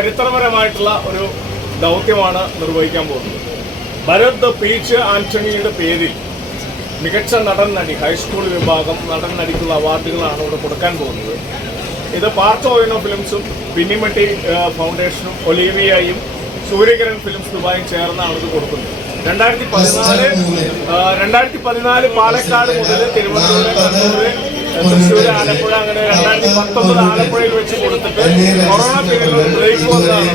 ചരിത്രപരമായിട്ടുള്ള ഒരു ദൗത്യമാണ് നിർവഹിക്കാൻ പോകുന്നത്. ഭരത് പീച്ച് ആന്റണിയുടെ പേരിൽ മികച്ച നടൻ നടി ഹൈസ്കൂൾ വിഭാഗം നടൻ നടിക്കുള്ള അവാർഡുകളാണ് ഇവിടെ കൊടുക്കാൻ പോകുന്നത്. ഇത് പാർട്ട് ഓയിനോ ഫിലിംസും പിന്നിമട്ടി ഫൗണ്ടേഷനും ഒലീവിയയും സൂര്യകിരൺ ഫിലിംസ് ദുബായും ചേർന്നാണ് ഇത് കൊടുക്കുന്നത്. 2014 പാലക്കാട് മുതൽ തിരുവനന്തപുരം, കണ്ണൂർ, തൃശ്ശൂർ, ആലപ്പുഴ, അങ്ങനെ 2019 ആലപ്പുഴയിൽ വെച്ച് കൊടുത്തിട്ട് കൊറോണ പീരീഡിൽ ബ്രേക്ക് വന്നതാണ്.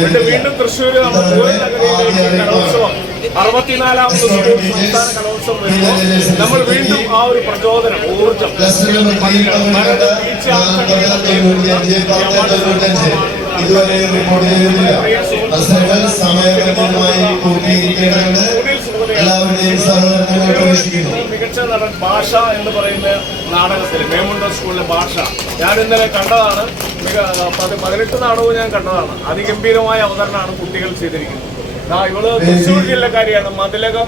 എന്നിട്ട് വീണ്ടും തൃശ്ശൂർ നമ്മൾ പൂരനഗരിയിലേക്ക് കലോത്സവം 64ാമത് സംസ്ഥാന കലോത്സവം വരുമ്പോൾ നമ്മൾ വീണ്ടും ആ ഒരു പ്രചോദനം, ഊർജം ഭരത് പീച്ച് ആന്റണിയുടെ ഇതുവരെ റിപ്പോർട്ട് ചെയ്തിട്ടില്ല. മത്സരങ്ങൾ സമയബന്ധിതമായി പൂർത്തീകരിക്കേണ്ടതുണ്ട്. എല്ലാവരുടെയും സഹകരണങ്ങൾ പ്രതീക്ഷിക്കുന്നു. മികച്ച നടൻ ഭാഷ എന്ന് പറയുന്ന നാടകത്തിൽ മേമുണ്ടോ സ്കൂളിലെ ഭാഷ ഞാൻ ഇന്നലെ കണ്ടതാണ്. 18 നാടകവും ഞാൻ കണ്ടതാണ്. അതിഗംഭീരമായ അവതരണമാണ് കുട്ടികൾ ചെയ്തിരിക്കുന്നത്. ഇവള് തൃശ്ശൂർ ജില്ലക്കാരിയാണ്. മതിലകം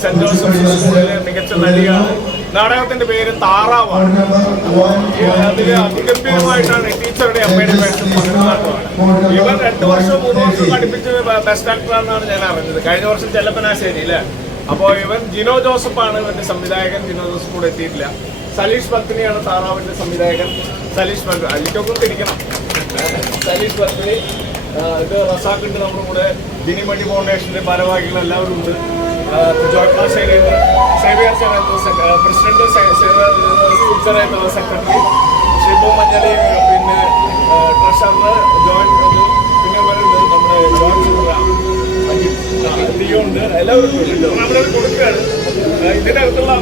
സെന്റ് ജോസഫ് സ്കൂളിലെ മികച്ച നടിയാണ്. നാടകത്തിന്റെ പേര് താറാവാണ്. അതില് അതിഗംഭീരമായിട്ടാണ് ടീച്ചറുടെ അമ്മയുടെ വേഷം പകർന്നാട്ടമാണ്. ഇവർ 2 വർഷം 3 വർഷം പഠിപ്പിച്ച് ബെസ്റ്റ് ആക്ടറാണെന്നാണ് ഞാൻ അറിഞ്ഞത്. കഴിഞ്ഞ വർഷം ചെല്ലപ്പനാശ്ശേരി അല്ലേ. അപ്പോൾ ഇവൻ ജിനോ ജോസഫാണ് ഇവന്റെ സംവിധായകൻ. ജിനോ ജോസഫ് കൂടെ എത്തിയിട്ടില്ല. സലീഷ് പത്മിനിയാണ് താറാവിന്റെ സംവിധായകൻ. സലീഷ് പത്മിനി അല്ലിക്കൊക്കെ തിരിക്കണം. സലീഷ് പത്മിനി, ഇത് റസാഖുണ്ട് നമ്മുടെ കൂടെ. പിന്നിമട്ടി ഫൗണ്ടേഷന്റെ ഭാരവാഹികൾ എല്ലാവരും ഉണ്ട്. പ്രസിഡന്റ്, സെക്രട്ടറി ഷിബു മഞ്ഞളി, പിന്നെ ട്രഷറർ ജോയിന്റ്, പിന്നെ നമ്മുടെ ലിയോണ്ട്, എല്ലാവരും നമ്മളത് കൊടുക്കുകയാണ്. ഇതിന്റെ അകത്തുള്ള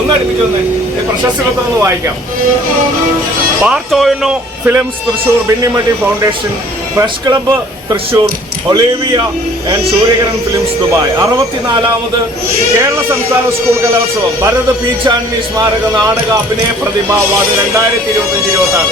ഒന്നടുപ്പിച്ച് വന്നേ പ്രശസ്തി പത്രം ഒന്ന് വായിക്കാം. പാർട്ട് ഓയിനോ ഫിലിംസ് തൃശ്ശൂർ, പിന്നിമട്ടി foundation, press club Thrissur, Olivia and Suryakiran films Dubai. 64ാമത് കേരള സംസ്ഥാന സ്കൂൾ കലോത്സവം ഭരത് പീച്ച് ആന്റണി സ്മാരക നാടക അഭിനയ പ്രതിഭ അവാർഡ് 2025-26.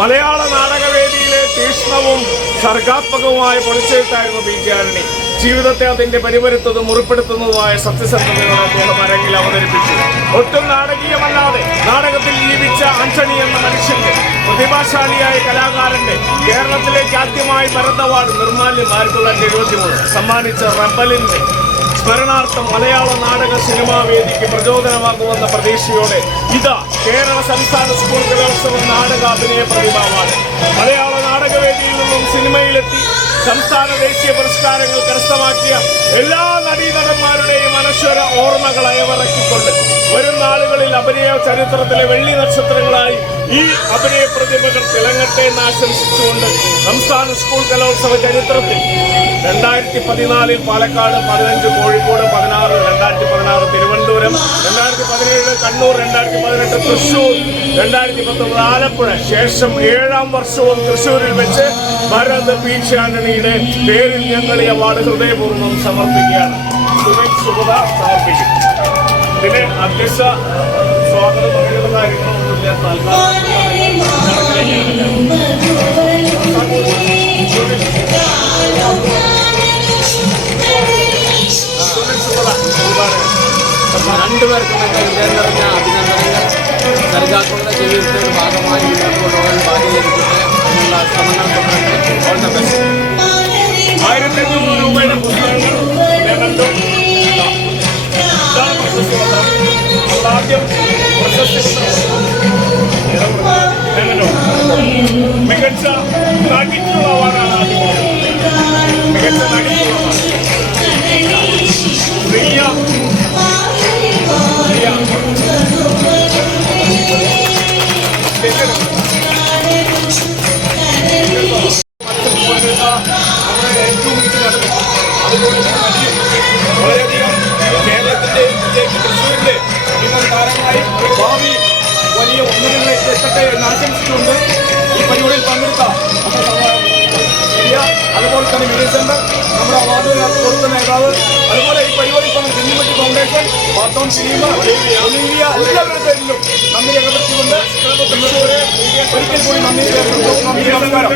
മലയാള നാടകവേദിയിലെ തീക്ഷ്ണവും സർഗാത്മകവുമായ പൊളിച്ചെഴുത്തായിരുന്നു പീച്ച് ആന്റണി. ജീവിതത്തെ അതിന്റെ പരിവരുത്തതും മുറിപ്പെടുത്തുന്നതുമായ സത്യസന്ധതയോടെ അരങ്ങിൽ അവതരിപ്പിച്ചു. ഒട്ടും നാടകീയമല്ലാതെ നാടകത്തിൽ ജീവിച്ച ആന്റണി എന്ന മനുഷ്യന്റെ, പ്രതിഭാശാലിയായ കലാകാരന്റെ കേരളത്തിലേക്ക് ആദ്യമായി ഭരത് അവാർഡ് നിർമ്മാല്യം 1973 സമ്മാനിച്ച റബ്ബലിന്റെ സ്മരണാർത്ഥം മലയാള നാടക സിനിമാ വേദിക്ക് പ്രചോദനമാകുമെന്ന പ്രതീക്ഷയോടെ ഇതാ കേരള സംസ്ഥാന സ്കൂൾ കലോത്സവ നാടക അഭിനയ പ്രതിഭ അവാർഡ്. മലയാള നാടകവേദിയിൽ നിന്നും സിനിമയിലെത്തി സംസ്ഥാന ദേശീയ പുരസ്കാരങ്ങൾ കരസ്ഥമാക്കിയ എല്ലാ നടീനടന്മാരുടെയും അനശ്വര ഓർമ്മകൾ അയവിറക്കിക്കൊണ്ട് വരും നാളുകളിൽ അഭിനയ ചരിത്രത്തിലെ വെള്ളി നക്ഷത്രങ്ങളായി ഈ അഭിനയ പ്രതിഭകൾ തിളങ്ങട്ടെ എന്ന് ആശംസിച്ചുകൊണ്ട് സംസ്ഥാന സ്കൂൾ കലോത്സവ ചരിത്രത്തിൽ 2014 പാലക്കാട്, 15 കോഴിക്കോട്, 16 2016 തിരുവനന്തപുരം, 2017 കണ്ണൂർ, 2018 തൃശ്ശൂർ, 2019 ആലപ്പുഴ, ശേഷം 7ാം വർഷവും തൃശ്ശൂരിൽ വെച്ച് ഭരത് പീച്ച് ആന്റണിയുടെ പേരിൽ ഞങ്ങൾ ഈ അവാർഡ് ഹൃദയപൂർവ്വം സമർപ്പിക്കുകയാണ്. സുനിൽ സുഗത സമർപ്പിക്കും. ഇതിന് അധ്യക്ഷ സ്വാഗതം അങ്ങനെയുള്ള കാര്യങ്ങളൊന്നുമില്ല. രണ്ടുപേർക്കും ഹൃദയം നിറഞ്ഞ അഭിനന്ദനങ്ങൾ. സർഗാത്മകത ജീവിതത്തിന്റെ ഭാഗമായി മുന്നോട്ട് കൊണ്ടുപോകാൻ ബാധ്യതയിരിക്കട്ടെ എന്നുള്ള ശ്രമങ്ങൾ തുടരട്ടെ. All the best. 1500 രൂപയുടെ പുസ്തകങ്ങൾ ആദ്യം മികച്ച നടിക്കുള്ള അവാർഡാണ്. ആദ്യം മികച്ച നടിക്കുള്ള വളരെയധികം കേരളത്തിന്റെ തൃശ്ശൂരിന്റെ ഇന്നത്തെ താരമായി ഭാവി വലിയ ഉന്നതങ്ങളിലേക്ക് എത്തട്ടെ എന്ന് ആശംസിച്ചുകൊണ്ട് ഈ പരിപാടിയിൽ പങ്കെടുത്ത അതുപോലെ തന്നെ മീഡിയ സെന്റർ, നമ്മുടെ അവാർഡുകൾ കൊടുത്ത നേതാവ്, അതുപോലെ ഈ പരിപാടി പിന്നിമട്ടി ഫൗണ്ടേഷൻ, പാത്തോൺ സിനിമ, ഒലീവിയ, എല്ലാവരുടെ പേരിലും നന്ദി രേഖപ്പെടുത്തിക്കൊണ്ട് ഒരിക്കൽ കൂടി നന്ദി രേഖപ്പെടുത്തുന്നു. നന്ദി, നമസ്കാരം.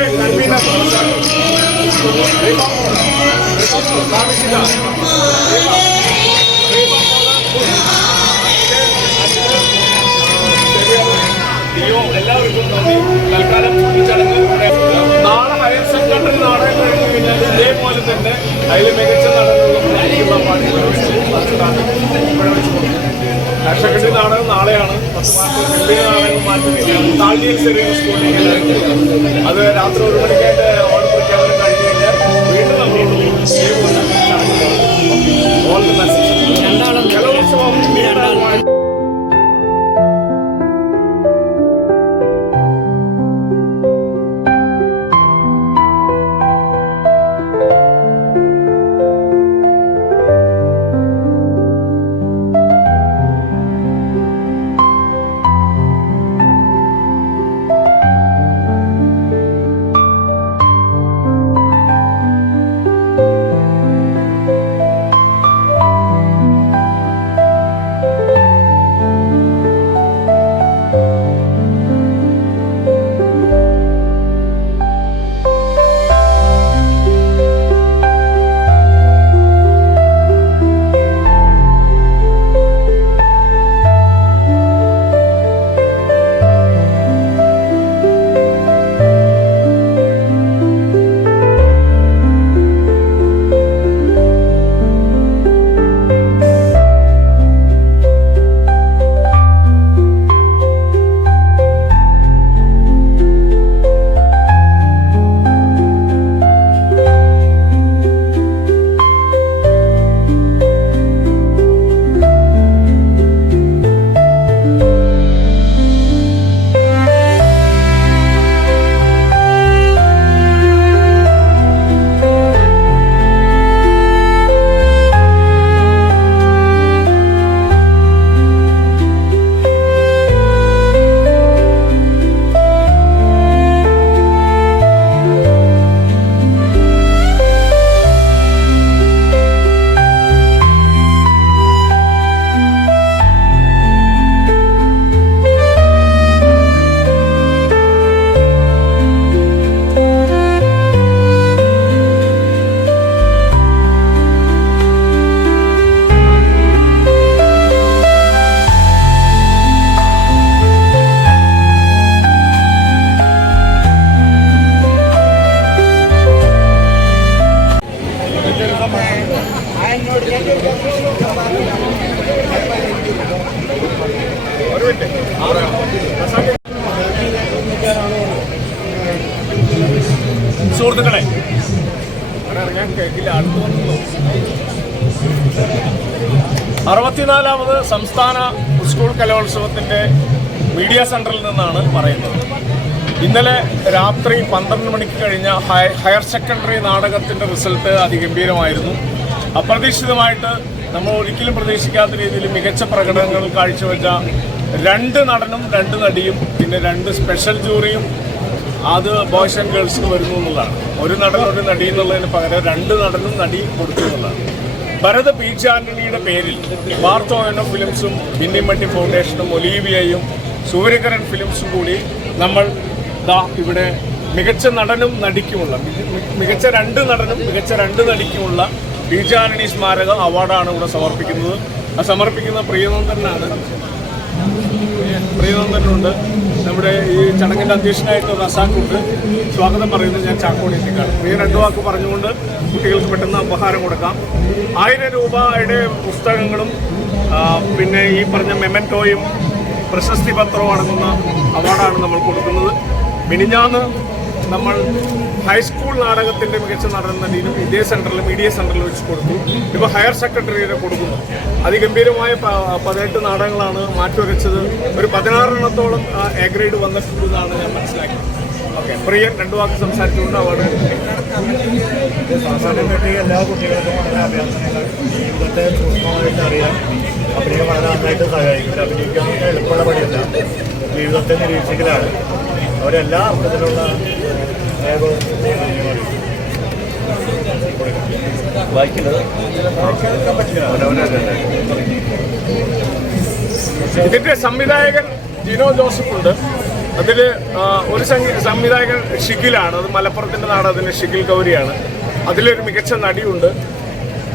എല്ലാവർക്കും നന്ദി. തൽക്കാലം ഈ ചടങ്ങ് നാളെ ഹയർ സെക്കൻഡറി കൺട്രി നാടകം കഴിഞ്ഞു കഴിഞ്ഞാൽ ഇതേപോലെ തന്നെ അതിൽ മികച്ച നടനുള്ള പാട്ടുകൾ ഹയർ സെക്കൻഡറി നാടകം നാളെയാണ്. 10 മാർക്ക് വെള്ളിയ നാടകം മാറ്റുകയാണ്. താഴ്ചയിൽ ചെറിയ സ്കൂളിൽ അത് രാത്രി 1 മണിക്കായിട്ട് ഓർഡർ പ്രഖ്യാപനം കഴിഞ്ഞു കഴിഞ്ഞാൽ വീണ്ടും നമ്മളോട് ഓൾ ദി ബെസ്റ്റ്. കലോത്സവം സുഹൃത്തുക്കളെ ഞാൻ കേൾക്കില്ല. അടുത്ത് വന്നു. 64ാമത് സംസ്ഥാന സ്കൂൾ കലോത്സവത്തിൻ്റെ മീഡിയ സെൻറ്ററിൽ നിന്നാണ് പറയുന്നത്. ഇന്നലെ രാത്രി 12 മണിക്ക് കഴിഞ്ഞ ഹയർ സെക്കൻഡറി നാടകത്തിൻ്റെ റിസൾട്ട് അതിഗംഭീരമായിരുന്നു. അപ്രതീക്ഷിതമായിട്ട് നമ്മൾ ഒരിക്കലും പ്രതീക്ഷിക്കാത്ത രീതിയിൽ മികച്ച പ്രകടനങ്ങൾ കാഴ്ചവെച്ച 2 നടനും 2 നടിയും പിന്നെ 2 സ്പെഷ്യൽ ജൂറിയും അത് ബോയ്സ് ആൻഡ് ഗേൾസിന് വരുന്നു എന്നുള്ളതാണ്. ഒരു നടൻ ഒരു നടി എന്നുള്ളതിന് പകരം 2 നടനും നടിയും കൊടുത്തു എന്നുള്ളതാണ്. ഭരത് പി. ആന്റണിയുടെ പേരിൽ ബാർത്തോയനോ ഫിലിംസും ബിന്നിമട്ടി ഫൗണ്ടേഷനും ഒലീവിയയും സൂര്യകരൻ ഫിലിംസും കൂടി നമ്മൾ ഇവിടെ മികച്ച നടനും നടിക്കുമുള്ള മികച്ച 2 നടനും മികച്ച 2 നടിക്കുമുള്ള പി. ആന്റണി സ്മാരക അവാർഡാണ് ഇവിടെ സമർപ്പിക്കുന്നത്. അത് സമർപ്പിക്കുന്ന പ്രിയനന്ദനുണ്ട്. നമ്മുടെ ഈ ചടങ്ങിൻ്റെ അധ്യക്ഷനായിട്ട് റസാഖുണ്ട്. സ്വാഗതം പറയുന്നത് ഞാൻ ചാക്കോടിക്കാണ്. പ്രിയ 2 വാക്ക് പറഞ്ഞുകൊണ്ട് കുട്ടികൾക്ക് പെട്ടെന്ന് ഉപഹാരം കൊടുക്കാം. 1000 രൂപയുടെ പുസ്തകങ്ങളും പിന്നെ ഈ പറഞ്ഞ മെമൻറ്റോയും പ്രശസ്തി പത്രവും അടങ്ങുന്ന അവാർഡാണ് നമ്മൾ കൊടുക്കുന്നത്. മിനിഞ്ഞാന്ന് നമ്മൾ ഹൈസ്കൂൾ നാടകത്തിൻ്റെ മികച്ച നടൻ നടിയും ഇതേ സെൻറ്ററിൽ മീഡിയ സെൻറ്ററിൽ വെച്ച് കൊടുത്തു. ഇപ്പോൾ ഹയർ സെക്കൻഡറിയുടെ കൊടുക്കുന്നു. അതിഗംഭീരമായ 18 നാടകങ്ങളാണ് മാറ്റിവരച്ചത്. ഒരു 16 എ ഗ്രേഡ് വന്നിട്ടുണ്ടെന്നാണ് ഞാൻ മനസ്സിലാക്കിയത്. ഓക്കെ, പ്രിയൻ 2 വാക്ക് സംസാരിച്ചുകൊണ്ട് അവാർഡ് എല്ലാ കുട്ടികൾക്കും വളരെ അഭ്യാസങ്ങൾ ജീവിതത്തെ സൂക്ഷ്മമായിട്ട് അറിയാം. അഭിനയം വളരെ നന്നായിട്ട് സഹായിക്കും. അഭിനയിക്കാൻ എളുപ്പമുള്ള പണിയല്ല, ജീവിതത്തെ നിരീക്ഷിക്കലാണ്. അവരെല്ലാ അർത്ഥത്തിലുള്ള ഇതിന്റെ സംവിധായകൻ ജിനോ ജോസഫ് ഉണ്ട്. അതിൽ ഒരു സംവിധായകൻ ഷിഖിലാണ്. അത് മലപ്പുറത്തിന്റെ നാടകത്തിന്റെ ഷിഖിൽ ഗൗരിയാണ്. അതിലൊരു മികച്ച നടിയുണ്ട്.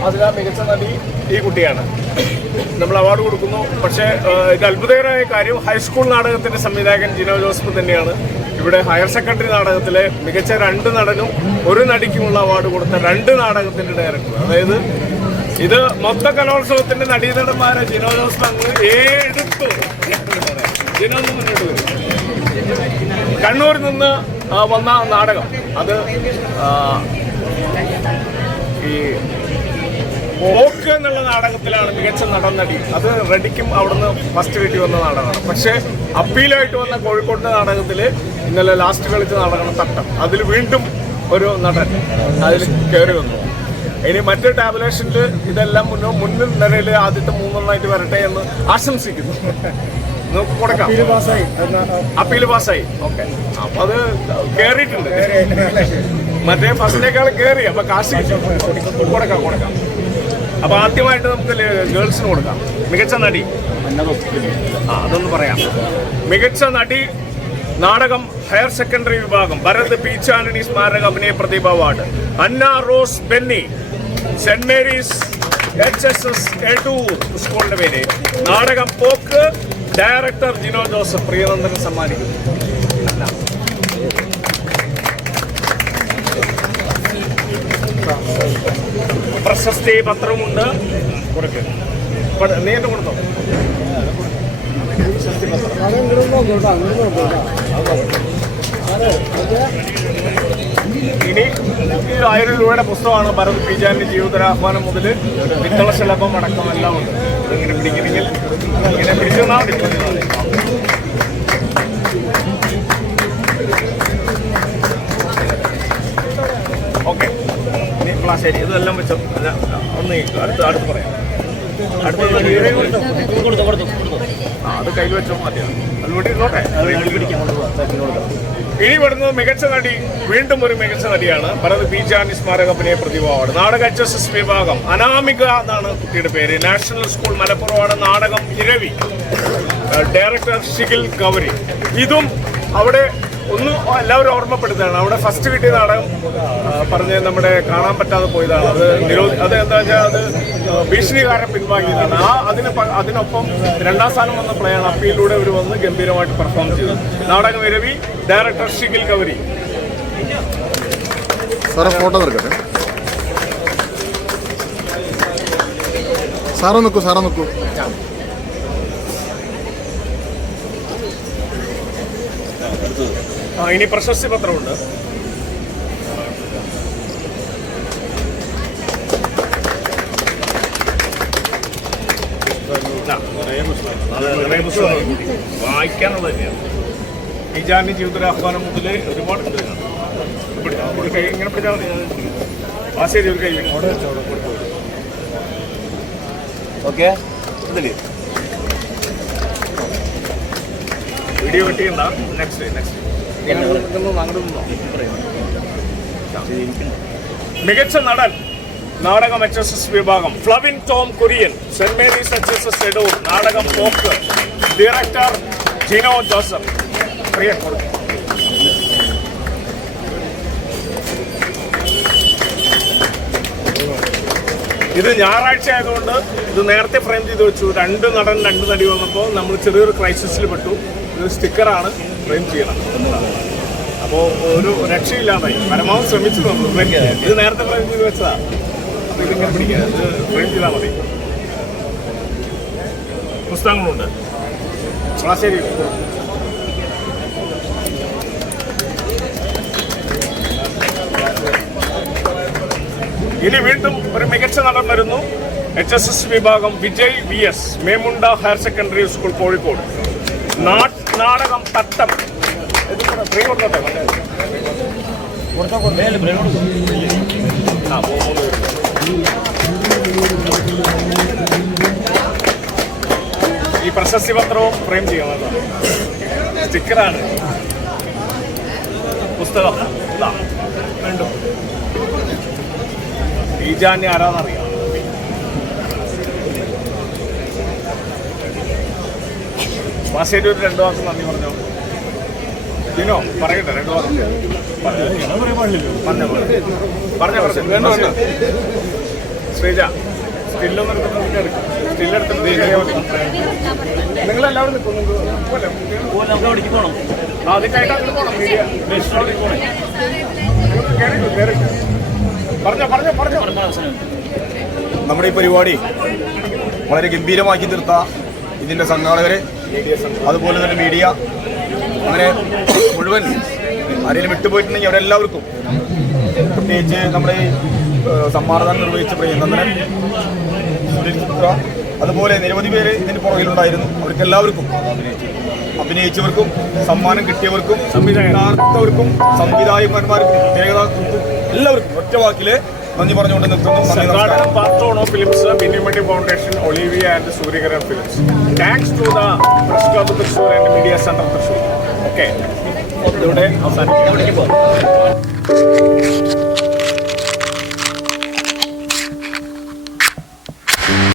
അതിൽ മികച്ച നടി ഈ കുട്ടിയാണ്. നമ്മൾ അവാർഡ് കൊടുക്കുന്നു. പക്ഷേ ഇത് അത്ഭുതകരമായ കാര്യം, ഹൈസ്കൂൾ നാടകത്തിൻ്റെ സംവിധായകൻ ജിനോ ജോസഫ് തന്നെയാണ് ഇവിടെ ഹയർ സെക്കൻഡറി നാടകത്തിലെ മികച്ച 2 നടനും 1 നടിക്കുമുള്ള അവാർഡ് കൊടുത്ത 2 നാടകത്തിൻ്റെ ഡയറക്ടർ. അതായത് ഇത് മൊത്ത കലോത്സവത്തിന്റെ നടീനടന്മാരെ ജിനോ ജോസഫ് അങ്ങ് എടുത്തു. ജിനോ ഒന്ന് മുന്നോട്ട് വരും. കണ്ണൂരിൽ നിന്ന് വന്ന നാടകം, അത് ഈ ഓക്ക് എന്നുള്ള നാടകത്തിലാണ് മികച്ച നടൻ നടി. അത് റെഡിക്കും അവിടുന്ന് ഫസ്റ്റ് കിട്ടി വന്ന നാടകമാണ്. പക്ഷേ അപ്പീലായിട്ട് വന്ന കോഴിക്കോട്ടെ നാടകത്തിൽ ഇന്നലെ ലാസ്റ്റ് കളിച്ച നാടകമാണ് തട്ടം. അതിൽ വീണ്ടും ഒരു നടൻ അതിൽ കയറി വന്നു. ഇനി മറ്റ് ടാബുലേഷനിൽ ഇതെല്ലാം മുന്നിൽ നിരയിൽ ആദ്യത്തെ 3 വരട്ടെ എന്ന് ആശംസിക്കുന്നു. നമുക്ക് കൊടുക്കാം. അപ്പീൽ പാസ്സായി. ഓക്കെ, അപ്പൊ അത് കയറിയിട്ടുണ്ട്. മറ്റേ ഫസ്റ്റിനേക്കാൾ കയറി. അപ്പൊ കാശ് കൊടുക്കാം. അപ്പൊ ആദ്യമായിട്ട് നമുക്ക് ഗേൾസിന് കൊടുക്കാം. മികച്ച നടി അതൊന്ന് പറയാം. മികച്ച നടി നാടകം ഹയർ സെക്കൻഡറി വിഭാഗം ഭരത് പി. ആന്റണി സ്മാരക അഭിനയ പ്രതിഭ award Anna Rose Benny, Saint Mary's HSS Edoor സ്കൂളിന്റെ പേര്. നാടകം പോക്ക്, ഡയറക്ടർ ജിനോ ജോസഫ്. പ്രിയനന്ദൻ സമ്മാനിക്കുന്നു. പ്രശസ്തി പത്രമുണ്ട്. നീണ്ടു കൊടുത്തോ. ഇനി 1000 രൂപയുടെ പുസ്തകമാണ്. ഭരത് പി. ആന്റണി ജീവിതരാഹ്വാനം മുതൽ വിത്തളശലഭം അടക്കമെല്ലാം ഉണ്ട്. ഇങ്ങനെ പിടിക്കണമെങ്കിൽ ഇങ്ങനെ പിടിച്ചെന്നാൽ ഓക്കെ. ഇനി ക്ലാസ് ഇതെല്ലാം വെച്ചോ. ഒന്ന് അടുത്ത് പറയാം. അത് കയ്യിൽ വെച്ചോ മതിയാണ്. അത് വിട്ടിരുന്നോട്ടെ. ഇനി വരുന്നത് മികച്ച നടി. വീണ്ടും ഒരു മികച്ച നടിയാണ്. ഭരത് പി. ആന്റണി സ്മാരക അഭിനയ പ്രതിഭ അവാർഡ് നാടക HSS വിഭാഗം. അനാമിക എന്നാണ് കുട്ടിയുടെ പേര്. നാഷണൽ സ്കൂൾ മലപ്പുറമാണ്. നാടകം ഇരവി. ഡയറക്ടർ ഷിഖിൽ ഗൗരി. ഇതും അവിടെ ഒന്ന് എല്ലാവരും ഓർമ്മപ്പെടുത്തുകയാണ്. അവിടെ ഫസ്റ്റ് കിട്ടിയ നാടകം പറഞ്ഞ് നമ്മുടെ കാണാൻ പറ്റാതെ പോയതാണ്. അത് അത് എന്താ വെച്ചാൽ അത് ഭീഷണികാരൻ പിൻവാങ്ങിയതാണ്. അതിനൊപ്പം 2ാം സ്ഥാനം വന്ന പ്ലേയാണ്. അപ്പീലിലൂടെ ഇവർ വന്ന് ഗംഭീരമായിട്ട് പെർഫോം ചെയ്തു. നാടകം ഇരവി. ഡയറക്ടർ ഷിഖിൽ ഗൗരി. ഫോട്ടോ എടുക്കട്ടെ. സാറ് നോക്കൂ. ഇനി പ്രശസ്തി പത്രമുണ്ട്. വായിക്കാനുള്ളത് തന്നെയാണ്. പി. ആന്റണി ജീവിതരാഹ്വാനം മുതൽ ഒരുപാട് ഇങ്ങനെ പിടിച്ചാൽ മതി. ആ ശരി, ഒരു കൈ ഓക്കെ. വീഡിയോ കിട്ടിയുണ്ടാ. നെക്സ്റ്റ് മികച്ച നടൻ നാടകം HSS വിഭാഗം Flavin Tom Kurian, Saint Mary's HSS Edoor. നാടകം പോക്ക്. ഡയറക്ടർ ജിനോ ജോസഫ്. ഇത് ഞായറാഴ്ച ആയതുകൊണ്ട് ഇത് നേരത്തെ ഫ്രെയിം ചെയ്ത് വെച്ചു. 2 നടൻ 2 നടി വന്നപ്പോൾ നമ്മൾ ചെറിയൊരു ക്രൈസിസിൽ പെട്ടു. ഇത് സ്റ്റിക്കറാണ്, ഫ്രെയിം ചെയ്യണം. അപ്പോൾ ഒരു രക്ഷയില്ലാതായി. പരമാവധി ശ്രമിച്ചു നമ്മൾ. ഇത് നേരത്തെ ഫ്രെയിം ചെയ്ത് വെച്ചതാ. അപ്പോൾ ഇതിങ്ങനെ പിടിക്കുക. ഇത് ഫ്രെയിം ചെയ്താൽ മതി. പുസ്തകങ്ങളുണ്ട്. ശരി. ഇനി വീണ്ടും ഒരു മികച്ച നടൻ വരുന്നു. HSS വിഭാഗം Vijay VS, Memunda higher secondary school, Kozhikode. നാടകം തട്ടം. ഈ പ്രശസ്തി പത്രവും ഫ്രെയിം ചെയ്യാവുന്നതാണ്. സ്റ്റിക്കറാണ്. പുസ്തകം വീണ്ടും ബീജാന്യ ആരാന്നറിയാം. വാസേരി ഒരു 2 വാക്ക് നന്ദി പറഞ്ഞോ. ദിനോ പറയട്ടെ 2 വാക്ക് പറഞ്ഞോ. ശ്രീ സ്റ്റേജാ സ്റ്റില്ലൊന്നും എടുത്തിട്ട് സ്റ്റില്ലെടുത്തിട്ട് നിങ്ങളെല്ലാവരും നിൽക്കുന്നു നമുക്ക് അവിടേക്ക് പോകണം. ആദ്യമായിട്ട് അങ്ങോട്ട് പോകണം മീഡിയ പറഞ്ഞോ. നമ്മുടെ ഈ പരിപാടി വളരെ ഗംഭീരമാക്കി തീർത്ത ഇതിൻ്റെ സംഘാടകരെ, അതുപോലെ തന്നെ മീഡിയ, അങ്ങനെ മുഴുവൻ ആരെങ്കിലും വിട്ടുപോയിട്ടുണ്ടെങ്കിൽ അവരെല്ലാവർക്കും, പ്രത്യേകിച്ച് നമ്മുടെ ഈ സമ്മാനദാനം നിർവഹിച്ച പ്രിയനന്ദനൻ, സുനിൽ ചിത്ര, അതുപോലെ നിരവധി പേര് ഇതിന് പുറകിലുണ്ടായിരുന്നു. അവർക്കെല്ലാവർക്കും, അഭിനയിച്ചവർക്കും സമ്മാനം കിട്ടിയവർക്കും സംവിധായകർക്കും സംവിധായകന്മാർക്കും എല്ലാവർക്കും ഒറ്റ വാക്കില് നന്ദി പറഞ്ഞുകൊണ്ട് നിർത്തുന്നു. പാർട്ടോണോ ഫിലിംസ്, ബിന്നിമട്ടി foundation, Olivia and Suryakaran films. Thanks to the press club Thrissur and media centre Thrissur. Okay, ഇവിടെ അവസാനിക്കും.